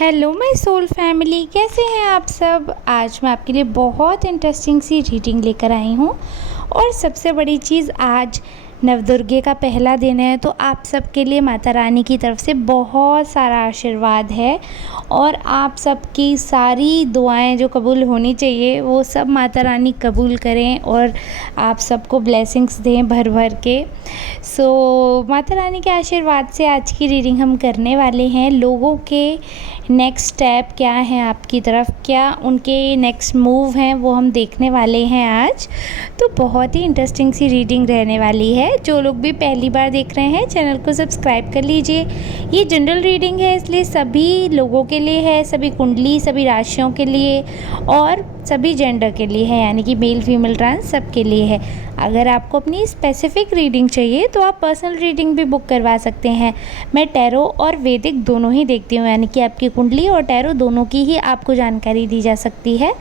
Hello my soul family, कैसे हैं आप सब। आज मैं आपके लिए बहुत इंटरेस्टिंग सी रीडिंग लेकर आई हूँ। और सबसे बड़ी चीज़, आज नवदुर्गे का पहला दिन है, तो आप सबके लिए माता रानी की तरफ से बहुत सारा आशीर्वाद है। और आप सबकी सारी दुआएं जो कबूल होनी चाहिए वो सब माता रानी कबूल करें और आप सबको ब्लेसिंग्स दें भर भर के। माता रानी के आशीर्वाद से आज की रीडिंग हम करने वाले हैं। लोगों के नेक्स्ट स्टेप क्या हैं आपकी तरफ, क्या उनके नेक्स्ट मूव हैं, वो हम देखने वाले हैं आज। तो बहुत ही इंटरेस्टिंग सी रीडिंग रहने वाली है। जो लोग भी पहली बार देख रहे हैं, चैनल को सब्सक्राइब कर लीजिए। ये जनरल रीडिंग है, इसलिए सभी लोगों के लिए है, सभी कुंडली, सभी राशियों के लिए और सभी जेंडर के लिए है, यानी कि मेल फीमेल ट्रांस सबके लिए है। अगर आपको अपनी स्पेसिफिक रीडिंग चाहिए तो आप पर्सनल रीडिंग भी बुक करवा सकते हैं। मैं टैरो और वैदिक दोनों ही देखती हूँ, यानी कि आपकी कुंडली और टैरो दोनों की ही आपको जानकारी दी जा सकती है।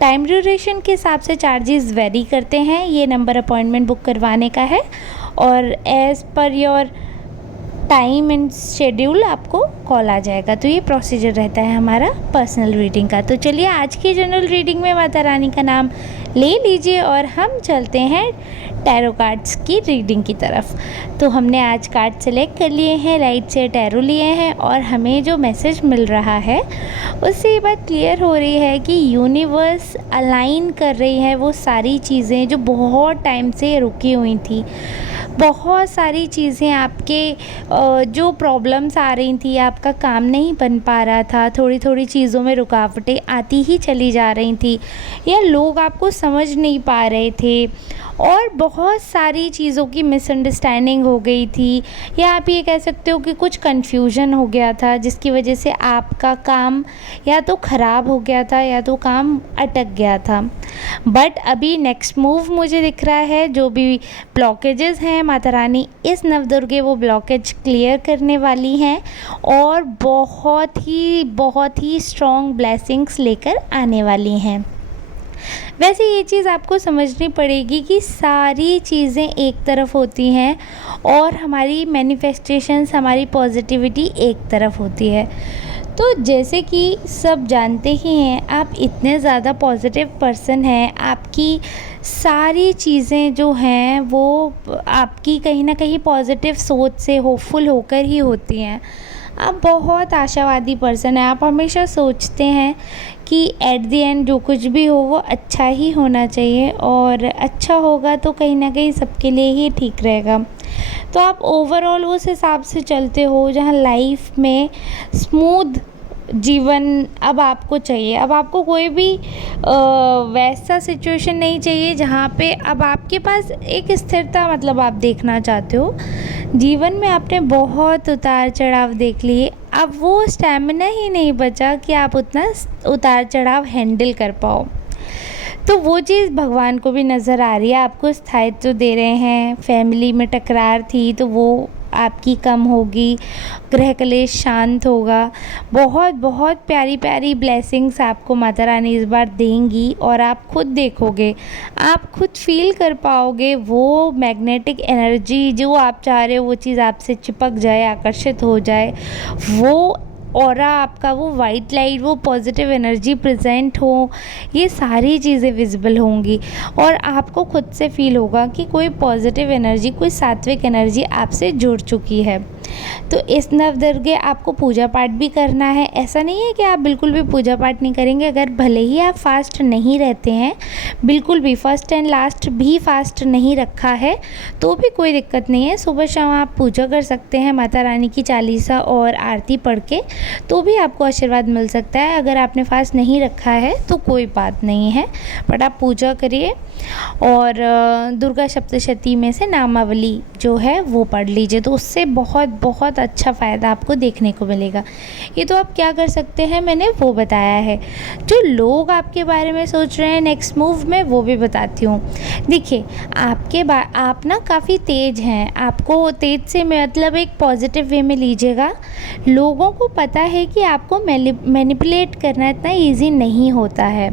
टाइम ड्यूरेशन के हिसाब से चार्जेस वेरी करते हैं। ये नंबर अपॉइंटमेंट बुक करवाने का है और as per your time and schedule आपको कॉल आ जाएगा। तो ये प्रोसीजर रहता है हमारा पर्सनल रीडिंग का। तो चलिए, आज की जनरल रीडिंग में माता रानी का नाम ले लीजिए और हम चलते हैं टैरो कार्ड्स की रीडिंग की तरफ। तो हमने आज कार्ड सेलेक्ट कर लिए हैं, राइट से टैरो लिए हैं और हमें जो मैसेज मिल रहा है उससे ये बात क्लियर हो रही है कि यूनिवर्स अलाइन कर रही है वो सारी चीज़ें जो बहुत टाइम से रुकी हुई थी। बहुत सारी चीज़ें आपके जो प्रॉब्लम्स आ रही थी, आपका काम नहीं बन पा रहा था, थोड़ी थोड़ी चीज़ों में रुकावटें आती ही चली जा रही थी, या लोग आपको समझ नहीं पा रहे थे और बहुत सारी चीज़ों की मिसअंडरस्टैंडिंग हो गई थी, या आप ये कह सकते हो कि कुछ कन्फ्यूजन हो गया था जिसकी वजह से आपका काम या तो ख़राब हो गया था या तो काम अटक गया था। बट अभी नेक्स्ट मूव मुझे दिख रहा है। जो भी ब्लॉकेजेस हैं, माता रानी इस नवदुर्गे वो ब्लॉकेज क्लियर करने वाली हैं और बहुत ही स्ट्रॉन्ग ब्लेसिंग्स लेकर आने वाली हैं। वैसे ये चीज़ आपको समझनी पड़ेगी कि सारी चीज़ें एक तरफ होती हैं और हमारी मैनिफेस्टेशंस, हमारी पॉजिटिविटी एक तरफ होती है। तो जैसे कि सब जानते ही हैं, आप इतने ज़्यादा पॉजिटिव पर्सन हैं, आपकी सारी चीज़ें जो हैं वो आपकी कहीं ना कहीं पॉजिटिव सोच से, होपफुल होकर ही होती हैं। आप बहुत आशावादी पर्सन हैं। आप हमेशा सोचते हैं कि एट द एंड जो कुछ भी हो वो अच्छा ही होना चाहिए और अच्छा होगा तो कहीं ना कहीं सबके लिए ही ठीक रहेगा। तो आप ओवरऑल उस हिसाब से चलते हो जहाँ लाइफ में स्मूथ जीवन अब आपको चाहिए। अब आपको कोई भी वैसा सिचुएशन नहीं चाहिए जहाँ पे अब आपके पास एक स्थिरता, मतलब आप देखना चाहते हो। जीवन में आपने बहुत उतार चढ़ाव देख लिए, अब वो स्टैमिना ही नहीं बचा कि आप उतना उतार चढ़ाव हैंडल कर पाओ। तो वो चीज़ भगवान को भी नज़र आ रही है, आपको स्थायित्व दे रहे हैं। फैमिली में टकरार थी तो वो आपकी कम होगी, ग्रह कलेश शांत होगा। बहुत बहुत प्यारी प्यारी ब्लेसिंग्स आपको माता रानी इस बार देंगी और आप खुद देखोगे, आप खुद फील कर पाओगे वो मैग्नेटिक एनर्जी जो आप चाह रहे हो, वो चीज़ आपसे चिपक जाए, आकर्षित हो जाए। वो ऑरा आपका, वो वाइट लाइट, वो पॉजिटिव एनर्जी प्रेजेंट हो, ये सारी चीज़ें विजिबल होंगी और आपको खुद से फील होगा कि कोई पॉजिटिव एनर्जी, कोई सात्विक एनर्जी आपसे जुड़ चुकी है। तो इस नवदुर्गे आपको पूजा पाठ भी करना है। ऐसा नहीं है कि आप बिल्कुल भी पूजा पाठ नहीं करेंगे। अगर भले ही आप फास्ट नहीं रहते हैं, बिल्कुल भी फर्स्ट एंड लास्ट भी फास्ट नहीं रखा है, तो भी कोई दिक्कत नहीं है। सुबह शाम आप पूजा कर सकते हैं माता रानी की चालीसा और आरती पढ़ के, तो भी आपको आशीर्वाद मिल सकता है। अगर आपने फास्ट नहीं रखा है तो कोई बात नहीं है, बट आप पूजा करिए और दुर्गा सप्तशती में से नामावली जो है वो पढ़ लीजिए, तो उससे बहुत बहुत अच्छा फ़ायदा आपको देखने को मिलेगा। ये तो आप क्या कर सकते हैं, मैंने वो बताया है। जो लोग आपके बारे में सोच रहे हैं नेक्स्ट मूव में, वो भी बताती हूँ। देखिए, आप ना काफ़ी तेज़ हैं। आपको तेज़ से मतलब एक पॉजिटिव वे में लीजिएगा। लोगों को पता है कि आपको मैनिपुलेट करना इतना ईजी नहीं होता है,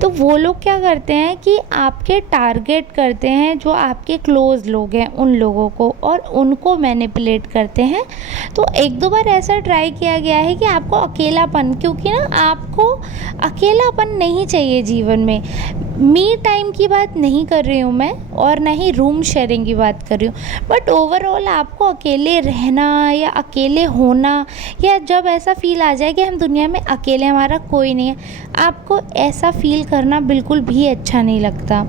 तो वो लोग क्या करते हैं कि आपके टारगेट करते हैं जो आपके क्लोज़ लोग हैं उन लोगों को, और उनको मैनिपुलेट करते चाहते हैं। तो 1-2 बार ऐसा ट्राई किया गया है कि आपको अकेलापन, क्योंकि ना आपको अकेलापन नहीं चाहिए जीवन में। मी टाइम की बात नहीं कर रही हूँ मैं, और ना ही रूम शेयरिंग की बात कर रही हूँ, बट ओवरऑल आपको अकेले रहना या अकेले होना, या जब ऐसा फ़ील आ जाए कि हम दुनिया में अकेले, हमारा कोई नहीं है, आपको ऐसा फ़ील करना बिल्कुल भी अच्छा नहीं लगता।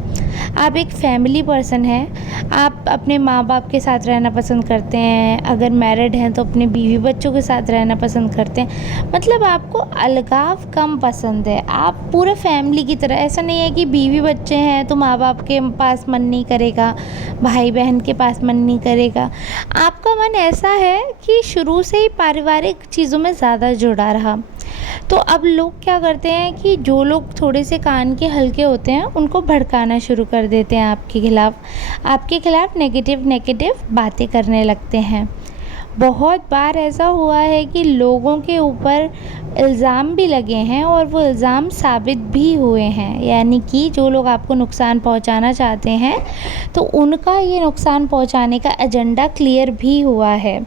आप एक फैमिली पर्सन हैं, आप अपने माँ-बाप के साथ रहना पसंद करते हैं, अगर मैरिड हैं तो अपने बीवी बच्चों के साथ रहना पसंद करते हैं, मतलब आपको अलगाव कम पसंद है। आप पूरा फैमिली की तरह, ऐसा नहीं है कि बीवी बच्चे हैं तो माँ-बाप के पास मन नहीं करेगा, भाई-बहन के पास मन नहीं करेगा। आपका मन ऐसा है कि शुरू से ही पारिवारिक चीज़ों में ज़्यादा जुड़ा रहा। तो अब लोग क्या करते हैं कि जो लोग थोड़े से कान के हल्के होते हैं उनको भड़काना शुरू कर देते हैं आपके खिलाफ़ नेगेटिव बातें करने लगते हैं। बहुत बार ऐसा हुआ है कि लोगों के ऊपर इल्ज़ाम भी लगे हैं और वो इल्ज़ाम साबित भी हुए हैं, यानी कि जो लोग आपको नुकसान पहुंचाना चाहते हैं तो उनका ये नुकसान पहुंचाने का एजेंडा क्लियर भी हुआ है,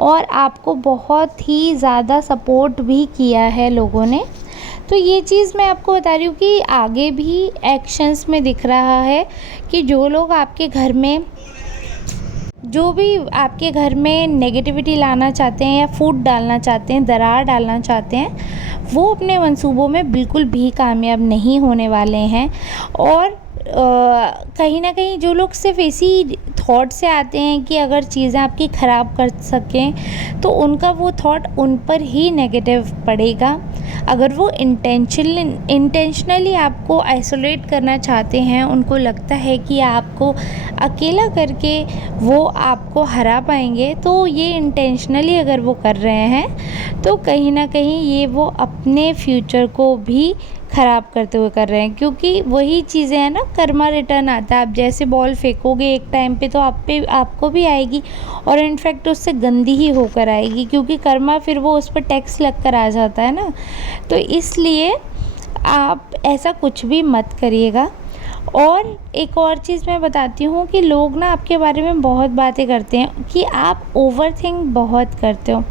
और आपको बहुत ही ज़्यादा सपोर्ट भी किया है लोगों ने। तो ये चीज़ मैं आपको बता रही हूँ कि आगे भी एक्शंस में दिख रहा है कि जो भी आपके घर में नेगेटिविटी लाना चाहते हैं या फूट डालना चाहते हैं, दरार डालना चाहते हैं, वो अपने मंसूबों में बिल्कुल भी कामयाब नहीं होने वाले हैं। और कहीं न कहीं जो लोग सिर्फ़ इसी थॉट से आते हैं कि अगर चीज़ें आपकी ख़राब कर सकें तो उनका वो थॉट उन पर ही नेगेटिव पड़ेगा। अगर वो इंटेंशनली आपको आइसोलेट करना चाहते हैं, उनको लगता है कि आपको अकेला करके वो आपको हरा पाएंगे, तो ये इंटेंशनली अगर वो कर रहे हैं तो कहीं ना कहीं ये वो अपने फ्यूचर को भी ख़राब करते हुए कर रहे हैं, क्योंकि वही चीज़ें हैं ना, कर्मा रिटर्न आता है। आप जैसे बॉल फेंकोगे एक टाइम पे तो आपको भी आएगी, और इनफैक्ट उससे गंदी ही होकर आएगी, क्योंकि कर्मा फिर वो उस पर टैक्स लग कर आ जाता है ना। तो इसलिए आप ऐसा कुछ भी मत करिएगा। और एक और चीज़ मैं बताती हूँ कि लोग ना आपके बारे में बहुत बातें करते हैं कि आप ओवरथिंक बहुत करते हो,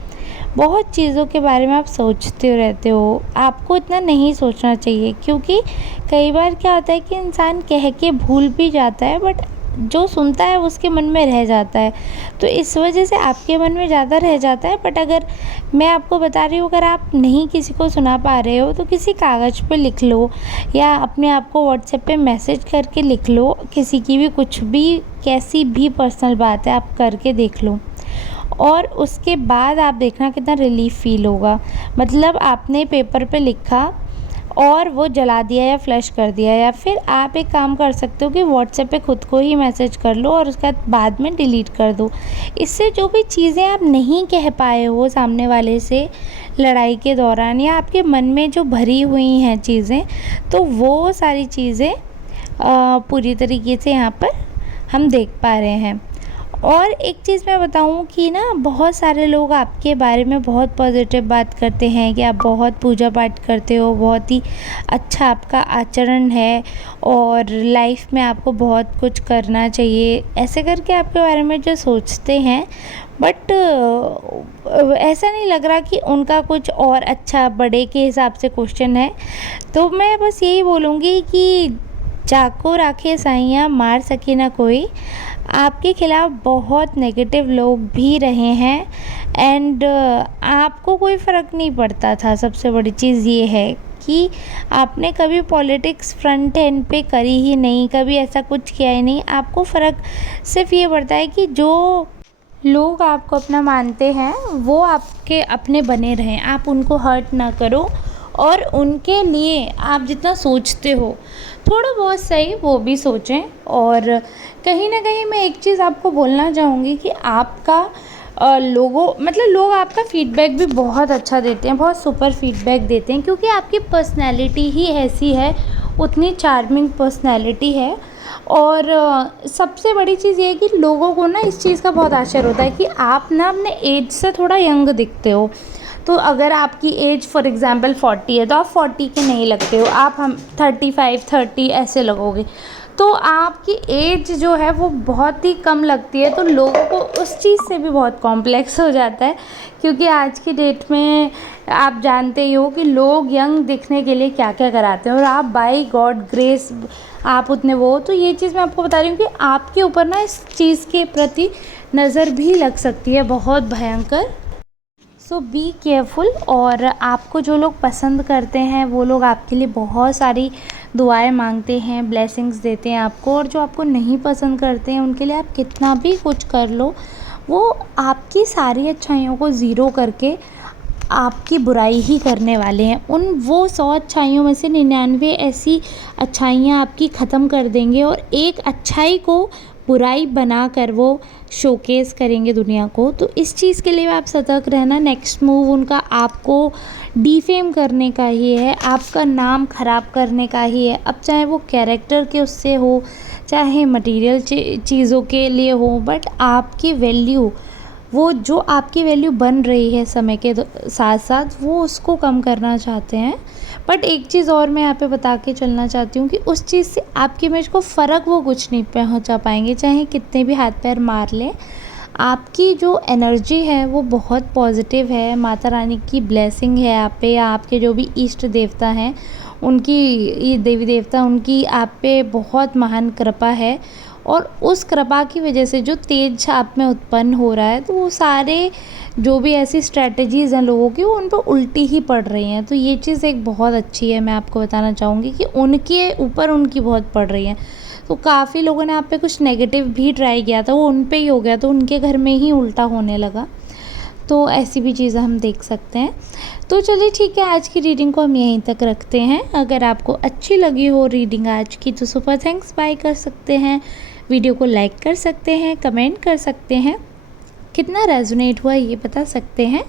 बहुत चीज़ों के बारे में आप सोचते रहते हो। आपको इतना नहीं सोचना चाहिए, क्योंकि कई बार क्या होता है कि इंसान कह के भूल भी जाता है, बट जो सुनता है उसके मन में रह जाता है। तो इस वजह से आपके मन में ज़्यादा रह जाता है। बट अगर मैं आपको बता रही हूँ, अगर आप नहीं किसी को सुना पा रहे हो तो किसी कागज़ पे लिख लो, या अपने आप को व्हाट्सएप पे मैसेज करके लिख लो। किसी की भी कुछ भी, कैसी भी पर्सनल बात है, आप करके देख लो, और उसके बाद आप देखना कितना रिलीफ़ फ़ील होगा। मतलब आपने पेपर पे लिखा और वो जला दिया या फ्लैश कर दिया, या फिर आप एक काम कर सकते हो कि व्हाट्सएप पे खुद को ही मैसेज कर लो और उसके बाद में डिलीट कर दो। इससे जो भी चीज़ें आप नहीं कह पाए हो सामने वाले से लड़ाई के दौरान, या आपके मन में जो भरी हुई हैं चीज़ें, तो वो सारी चीज़ें पूरी तरीके से यहाँ पर हम देख पा रहे हैं। और एक चीज़ मैं बताऊँ कि ना, बहुत सारे लोग आपके बारे में बहुत पॉजिटिव बात करते हैं कि आप बहुत पूजा पाठ करते हो, बहुत ही अच्छा आपका आचरण है, और लाइफ में आपको बहुत कुछ करना चाहिए, ऐसे करके आपके बारे में जो सोचते हैं। बट ऐसा नहीं लग रहा कि उनका कुछ और अच्छा बड़े के हिसाब से क्वेश्चन है। तो मैं बस यही बोलूँगी कि चाको राखे साइयाँ, मार सके ना कोई। आपके खिलाफ़ बहुत नेगेटिव लोग भी रहे हैं, एंड आपको कोई फ़र्क नहीं पड़ता था। सबसे बड़ी चीज़ ये है कि आपने कभी पॉलिटिक्स फ्रंट एंड पे करी ही नहीं, कभी ऐसा कुछ किया ही नहीं। आपको फ़र्क सिर्फ़ ये पड़ता है कि जो लोग आपको अपना मानते हैं वो आपके अपने बने रहें, आप उनको हर्ट ना करो, और उनके लिए आप जितना सोचते हो थोड़ा बहुत सही वो भी सोचें। और कहीं ना कहीं मैं एक चीज़ आपको बोलना चाहूँगी कि आपका लोग आपका फ़ीडबैक भी बहुत अच्छा देते हैं, बहुत सुपर फ़ीडबैक देते हैं, क्योंकि आपकी पर्सनैलिटी ही ऐसी है, उतनी चार्मिंग पर्सनैलिटी है। और सबसे बड़ी चीज़ ये है कि लोगों को ना इस चीज़ का बहुत आश्चर्य होता है कि आप ना अपने एज से थोड़ा यंग दिखते हो। तो अगर आपकी एज फॉर एग्ज़ाम्पल 40 है तो आप 40 के नहीं लगते हो, आप हम 35 30 ऐसे लगोगे। तो आपकी एज जो है वो बहुत ही कम लगती है, तो लोगों को उस चीज़ से भी बहुत कॉम्प्लेक्स हो जाता है, क्योंकि आज की डेट में आप जानते ही हो कि लोग यंग दिखने के लिए क्या क्या कराते हैं, और आप बाय गॉड ग्रेस आप उतने वो, तो ये चीज़ मैं आपको बता रही हूँ कि आपके ऊपर ना इस चीज़ के प्रति नज़र भी लग सकती है बहुत भयंकर। सो बी केयरफुल। और आपको जो लोग पसंद करते हैं वो लोग आपके लिए बहुत सारी दुआएं मांगते हैं, ब्लेसिंग्स देते हैं आपको, और जो आपको नहीं पसंद करते हैं उनके लिए आप कितना भी कुछ कर लो, वो आपकी सारी अच्छाइयों को ज़ीरो करके आपकी बुराई ही करने वाले हैं। वो 100 अच्छाइयों में से 99 ऐसी अच्छाइयाँ आपकी ख़त्म कर देंगे, और एक अच्छाई को बुराई बनाकर वो शोकेस करेंगे दुनिया को। तो इस चीज़ के लिए आप सतर्क रहना। नेक्स्ट मूव उनका आपको डिफेम करने का ही है, आपका नाम ख़राब करने का ही है। अब चाहे वो कैरेक्टर के उससे हो, चाहे मटेरियल चीज़ों के लिए हो, बट आपकी वैल्यू, वो जो आपकी वैल्यू बन रही है समय के साथ साथ, वो उसको कम करना चाहते हैं। बट एक चीज़ और मैं यहाँ पे बता के चलना चाहती हूँ कि उस चीज़ से आपकी इमेज को फ़र्क वो कुछ नहीं पहुँचा पाएंगे, चाहे कितने भी हाथ पैर मार लें। आपकी जो एनर्जी है वो बहुत पॉजिटिव है, माता रानी की ब्लेसिंग है आप पे, या आपके जो भी इष्ट देवता हैं उनकी, ये देवी देवता, उनकी आप पे बहुत महान कृपा है। और उस कृपा की वजह से जो तेज आप में उत्पन्न हो रहा है, तो वो सारे जो भी ऐसी स्ट्रैटेजीज़ हैं लोगों की, वो उन पर उल्टी ही पड़ रही हैं। तो ये चीज़ एक बहुत अच्छी है, मैं आपको बताना चाहूँगी कि उनके ऊपर उनकी बहुत पड़ रही है। तो काफ़ी लोगों ने आप पे कुछ नेगेटिव भी ट्राई किया था, वो उन पे ही हो गया, तो उनके घर में ही उल्टा होने लगा। तो ऐसी भी चीज़ें हम देख सकते हैं। तो चलिए ठीक है, आज की रीडिंग को हम यहीं तक रखते हैं। अगर आपको अच्छी लगी हो रीडिंग आज की, तो सुपर थैंक्स बाय कर सकते हैं, वीडियो को लाइक कर सकते हैं, कमेंट कर सकते हैं, कितना रेजोनेट हुआ ये बता सकते हैं।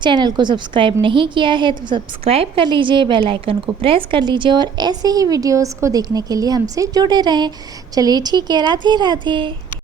चैनल को सब्सक्राइब नहीं किया है तो सब्सक्राइब कर लीजिए, बेल आइकन को प्रेस कर लीजिए, और ऐसे ही वीडियोस को देखने के लिए हमसे जुड़े रहें। चलिए ठीक है, राधे राधे।